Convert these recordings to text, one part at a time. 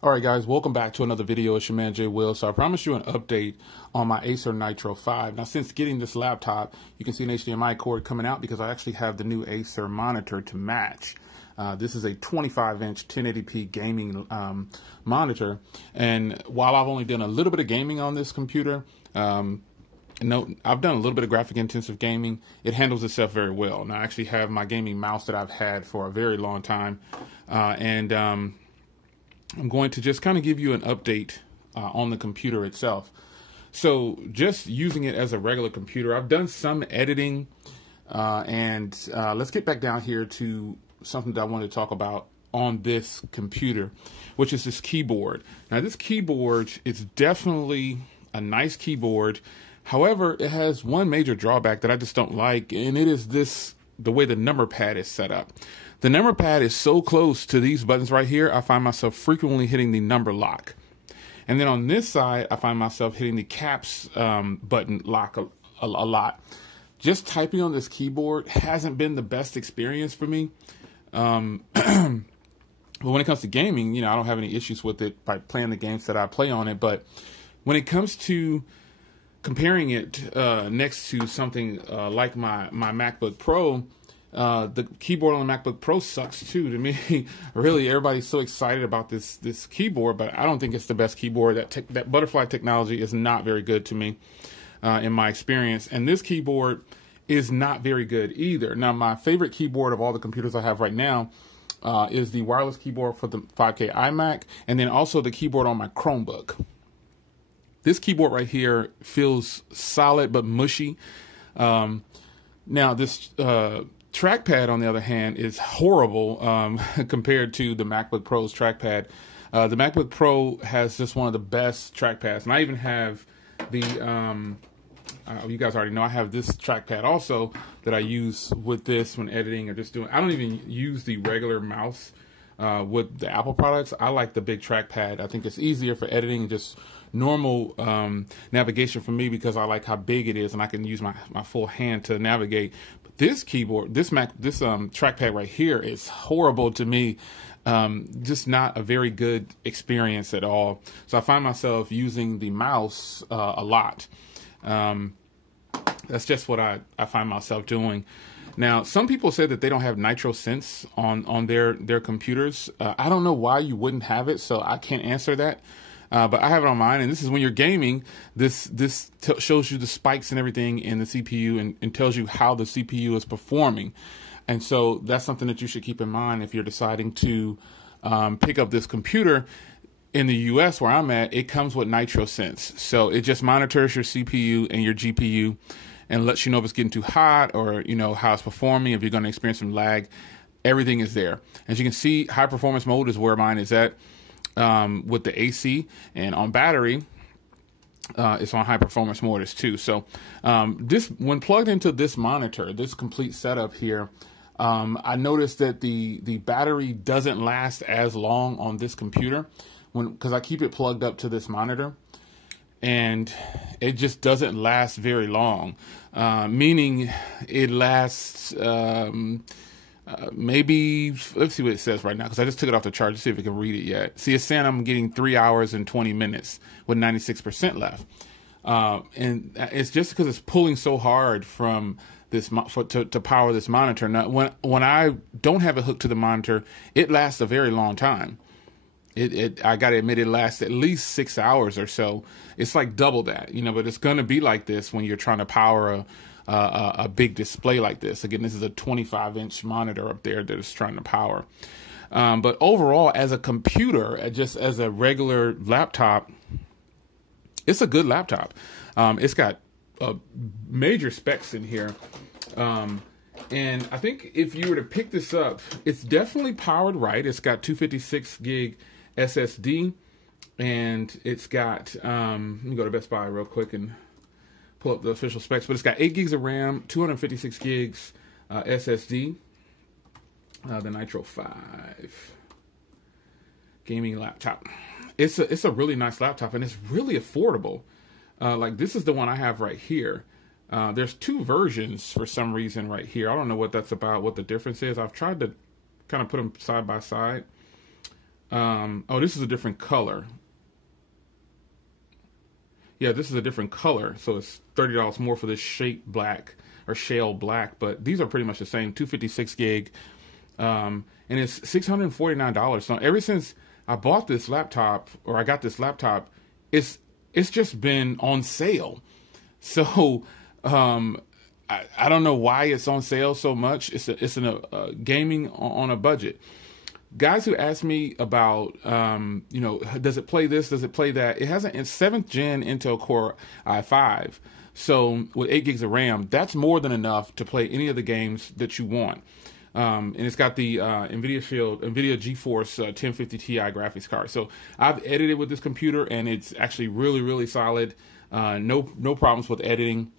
All right, guys, welcome back to another video. It's your man, Jay Will. So I promised you an update on my Acer Nitro 5. Now, since getting this laptop, you can see an HDMI cord coming out because I actually have the new Acer monitor to match. This is a 25-inch 1080p gaming monitor. And while I've only done a little bit of gaming on this computer, no, I've done a little bit of graphic intensive gaming. It handles itself very well. Now, I actually have my gaming mouse that I've had for a very long time. I'm going to just kind of give you an update on the computer itself. So just using it as a regular computer, I've done some editing, and let's get back down here to something that I want to talk about on this computer, which is this keyboard. Now, this keyboard is definitely a nice keyboard. However, it has one major drawback that I just don't like, and it is the way the number pad is set up. The number pad is so close to these buttons right here, I find myself frequently hitting the number lock. And then on this side, I find myself hitting the caps button lock a lot. Just typing on this keyboard hasn't been the best experience for me. But when it comes to gaming, I don't have any issues with it by playing the games that I play on it. But when it comes to comparing it next to something like my MacBook Pro, the keyboard on the MacBook Pro sucks too. To me, really, everybody's so excited about this keyboard, but I don't think it's the best keyboard. That butterfly technology is not very good to me in my experience, and this keyboard is not very good either. Now, my favorite keyboard of all the computers I have right now is the wireless keyboard for the 5K iMac, and then also the keyboard on my Chromebook. This keyboard right here feels solid but mushy. Now, this trackpad, on the other hand, is horrible compared to the MacBook Pro's trackpad. The MacBook Pro has just one of the best trackpads, and I even have the, you guys already know, I have this trackpad also that I use with this when editing or just doing. I don't even use the regular mouse with the Apple products. I like the big trackpad. I think it's easier for editing and just normal navigation for me because I like how big it is and I can use my full hand to navigate. But this keyboard, this trackpad right here is horrible to me. Just not a very good experience at all. So I find myself using the mouse a lot. That's just what I find myself doing. Now, some people say that they don't have Nitro Sense on their computers. I don't know why you wouldn't have it, so I can't answer that. But I have it on mine, and this is when you're gaming, this shows you the spikes and everything in the CPU and tells you how the CPU is performing. And so that's something that you should keep in mind if you're deciding to pick up this computer. In the US where I'm at, it comes with Nitro Sense. So it just monitors your CPU and your GPU and lets you know if it's getting too hot or, how it's performing, if you're going to experience some lag. Everything is there. As you can see, high performance mode is where mine is at. With the AC, and on battery, it's on high performance motors too. So when plugged into this monitor, this complete setup here, I noticed that the battery doesn't last as long on this computer because I keep it plugged up to this monitor, and it just doesn't last very long. Meaning it lasts. Maybe, let's see what it says right now, because I just took it off the charge to see if I can read it yet. See, it's saying I'm getting 3 hours and 20 minutes with 96% left. And it's just because it's pulling so hard from this to power this monitor. Now, when I don't have it hooked to the monitor, it lasts a very long time. I got to admit, it lasts at least 6 hours or so. It's like double that, but it's going to be like this when you're trying to power a big display like this. Again, this is a 25-inch monitor up there that is trying to power. But overall, as a computer, just as a regular laptop, it's a good laptop. It's got major specs in here. And I think if you were to pick this up, it's definitely powered right. It's got 256 gig SSD, and it's got, let me go to Best Buy real quick and pull up the official specs, but it's got 8 gigs of RAM, 256 gigs SSD, the Nitro 5 gaming laptop. It's a really nice laptop, and it's really affordable. Like, this is the one I have right here. There's two versions for some reason right here. I don't know what that's about, what the difference is. I've tried to kind of put them side by side. Oh, this is a different color. Yeah, this is a different color, so it's $30 more for this shale black, but these are pretty much the same, 256 gig, and it's $649. So ever since I bought this laptop, or I got this laptop, it's just been on sale. So I don't know why it's on sale so much. It's a gaming on a budget. Guys who ask me about, does it play this? Does it play that? It has a 7th gen Intel Core i5. So with 8 gigs of RAM, that's more than enough to play any of the games that you want. And it's got the NVIDIA GeForce 1050 Ti graphics card. So I've edited with this computer, and it's actually really, really solid. No problems with editing.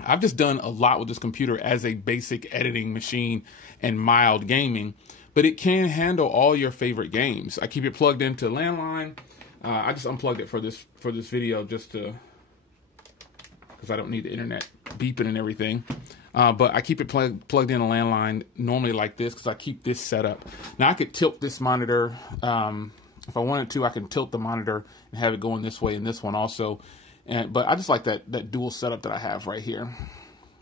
I've just done a lot with this computer as a basic editing machine and mild gaming. But it can handle all your favorite games. I keep it plugged into landline. I just unplugged it for this video just because I don't need the internet beeping and everything. But I keep it plugged in a landline normally like this because I keep this set up. Now I could tilt this monitor. If I wanted to, I can tilt the monitor and have it going this way and this one also. But I just like that dual setup that I have right here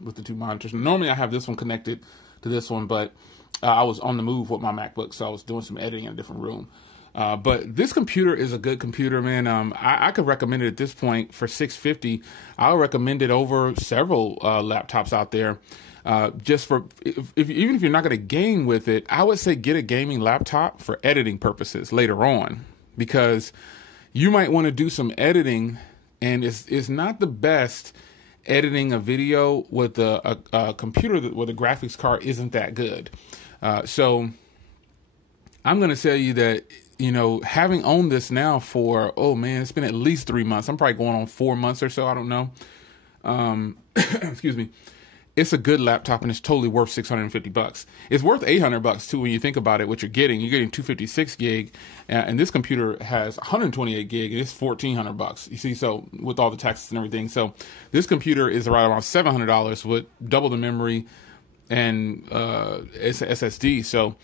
with the two monitors. Normally I have this one connected to this one, but I was on the move with my MacBook, so I was doing some editing in a different room. But this computer is a good computer, man. I could recommend it at this point for $650. I'll recommend it over several laptops out there. Just for even if you're not going to game with it, I would say get a gaming laptop for editing purposes later on, because you might want to do some editing, and it's not the best editing a video with a computer where the graphics card isn't that good. So I'm going to tell you that, having owned this now for, it's been at least 3 months. I'm probably going on 4 months or so. I don't know. Excuse me. It's a good laptop, and it's totally worth $650. It's worth $800 too when you think about it. What you're getting 256 gig, and this computer has 128 gig, and it's $1,400. You see, so with all the taxes and everything, so this computer is right around $700 with double the memory and it's SSD. So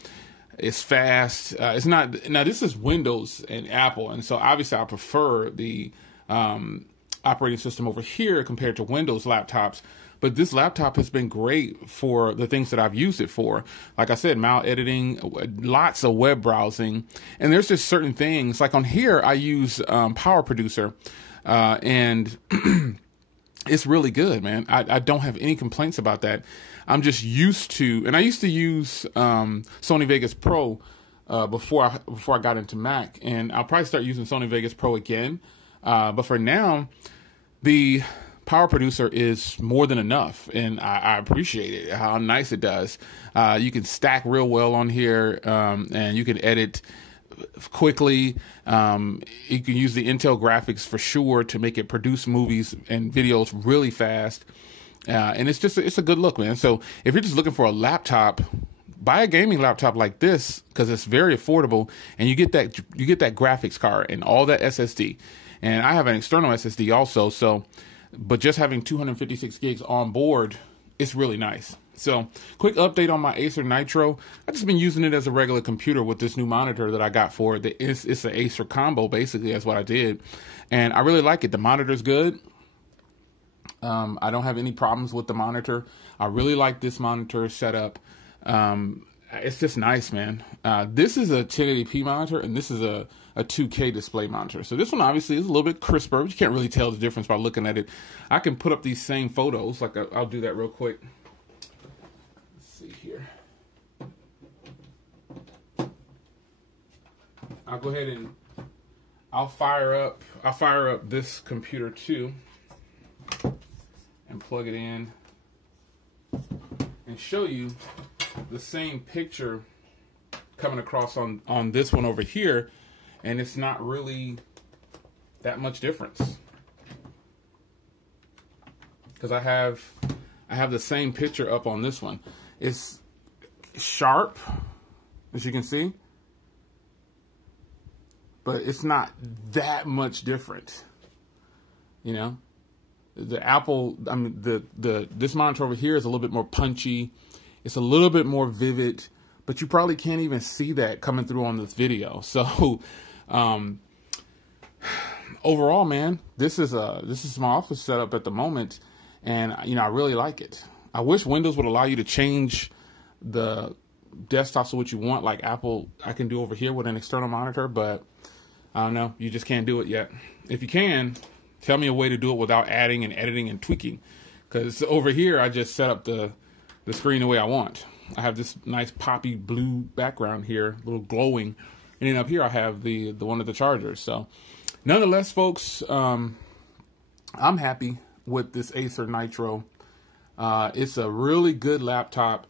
it's fast. It's not. Now this is Windows and Apple, and so obviously I prefer the operating system over here compared to Windows laptops. But this laptop has been great for the things that I've used it for. Like I said, mild editing, lots of web browsing. And there's just certain things. Like on here, I use Power Producer. And it's really good, man. I don't have any complaints about that. I'm just used to, and I used to use Sony Vegas Pro before I got into Mac. And I'll probably start using Sony Vegas Pro again. But for now, the Power Producer is more than enough, and I appreciate it, how nice it does. You can stack real well on here, and you can edit quickly. You can use the Intel graphics for sure to make it produce movies and videos really fast. And it's a good look, man. So if you're just looking for a laptop, buy a gaming laptop like this, because it's very affordable, and you get that graphics card and all that SSD. And I have an external SSD also, so. But just having 256 gigs on board, it's really nice. So, quick update on my Acer Nitro. I've just been using it as a regular computer with this new monitor that I got for it. It's an Acer combo, basically. That's what I did. And I really like it. The monitor's good. I don't have any problems with the monitor. I really like this monitor setup. It's just nice, man. This is a 1080p monitor, and this is a 2K display monitor. So this one obviously is a little bit crisper, but you can't really tell the difference by looking at it. I can put up these same photos. Like I'll do that real quick. Let's see here. I'll go ahead and I'll fire up this computer too and plug it in and show you the same picture coming across on this one over here, and it's not really that much difference, because I have the same picture up on this one. It's sharp, as you can see, but it's not that much different. The Apple, this monitor over here is a little bit more punchy. It's a little bit more vivid, but you probably can't even see that coming through on this video. So overall, man, this is my office setup at the moment, and I really like it. I wish Windows would allow you to change the desktop to what you want, like Apple I can do over here with an external monitor, but I don't know, you just can't do it yet. If you can, tell me a way to do it without adding and editing and tweaking, because over here I just set up the screen the way I want. I have this nice poppy blue background here, a little glowing, and then up here I have the one of the chargers. So nonetheless, folks, I'm happy with this Acer Nitro. It's a really good laptop,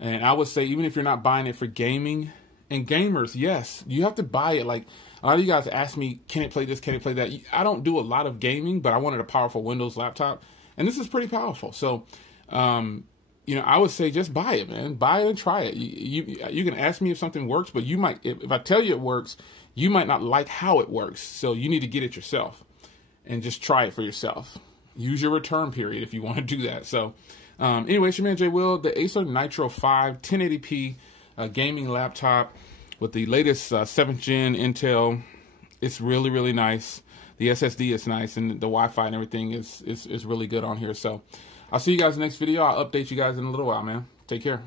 and I would say even if you're not buying it for gaming, and gamers, yes, you have to buy it. Like, a lot of you guys ask me, can it play this, can it play that? I don't do a lot of gaming, but I wanted a powerful Windows laptop, and this is pretty powerful. So, I would say just buy it, man. Buy it and try it. You can ask me if something works, but you might, if I tell you it works, you might not like how it works. So you need to get it yourself and just try it for yourself. Use your return period if you want to do that. So anyway, it's your man Jay Will, the Acer Nitro 5 1080p gaming laptop with the latest 7th gen Intel. It's really, really nice. The SSD is nice, and the Wi-Fi and everything is really good on here. So I'll see you guys in the next video. I'll update you guys in a little while, man. Take care.